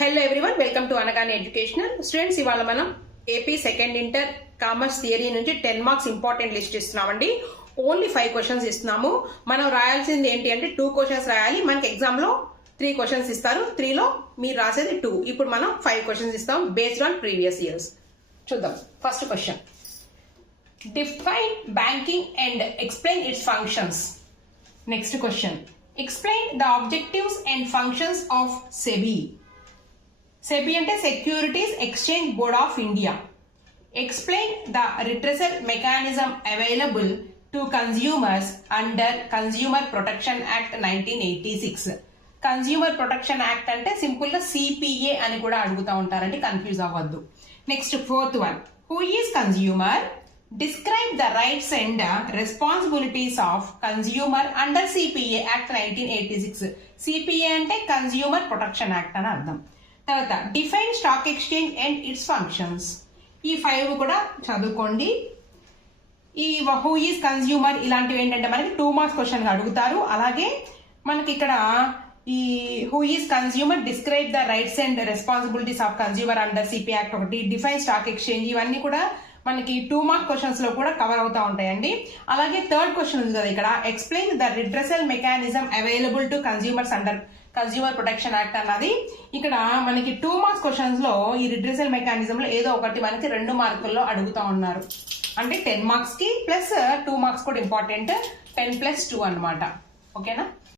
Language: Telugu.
హలో ఎవ్రీవన్, వెల్కమ్ టు అనగానే ఎడ్యుకేషనల్. స్టూడెంట్స్, ఇవాళ మనం AP second inter commerce theory నుంచి 10 మార్క్స్ ఇంపార్టెంట్ లిస్ట్ ఇస్తున్నామండి. ఓన్లీ 5 క్వశ్చన్స్ ఇస్తున్నాము. మనం రాయాల్సింది ఏంటి అంటే 2 క్వశ్చన్స్ రాయాలి. మనకి ఎగ్జామ్ లో 3 క్వశ్చన్స్ ఇస్తారు. 3లో మీరు రాసేది 2. ఇప్పుడు మనం 5 క్వశ్చన్స్ ఇస్తాం బేస్డ్ ఆన్ ప్రీవియస్ ఇయర్స్. చూద్దాం. First question, define banking and explain it's functions. Next question, explain the objectives and functions of SEBI. SEBI అంటే Securities Exchange Board of India. Explain the redressal mechanism available to consumers under Consumer Protection Act 1986. Consumer protection act అంటే సింపుల్ గా సిపిఏ అని కూడా అడుగుతా ఉంటారండి, కన్ఫ్యూజ్ అవ్వద్దు. Next fourth one, who is consumer? Describe the rights and responsibilities of consumer under CPA Act 1986. CPA అంటే కన్స్యూమర్ ప్రొటెక్షన్ యాక్ట్ అని అర్థం. తర్వాత define stock exchange and it's functions. ఈ 5 కూడా చదువుకోండి. ఈ హూ ఈస్ కన్స్యూమర్ ఇలాంటివి ఏంటంటే మనకి 2 మార్క్స్ క్వశ్చన్ గా అడుగుతారు. అలాగే మనకి ఇక్కడ ఈ who is consumer, describe the rights and responsibilities of consumer under CPI act ఒకటి, డిఫైన్ స్టాక్ ఎక్స్చేంజ్, ఇవన్నీ కూడా మనకి 2 మార్క్ క్వశ్చన్స్ లో కూడా కవర్ అవుతా ఉంటాయండి. అలాగే థర్డ్ క్వశ్చన్ ఉంది కదా ఇక్కడ, explain the redressal mechanism available to consumers under consumer protection act అన్నది. ఇక్కడ మనకి 2 మార్క్స్ క్వశ్చన్స్ లో ఈ రిడ్రెసల్ మెకానిజం లో ఏదో ఒకటి మనకి 2 మార్కుల్లో అడుగుతా ఉన్నారు. అంటే 10 మార్క్స్ కి ప్లస్ 2 మార్క్స్ కూడా ఇంపార్టెంట్, 10+2 అన్నమాట. ఓకేనా?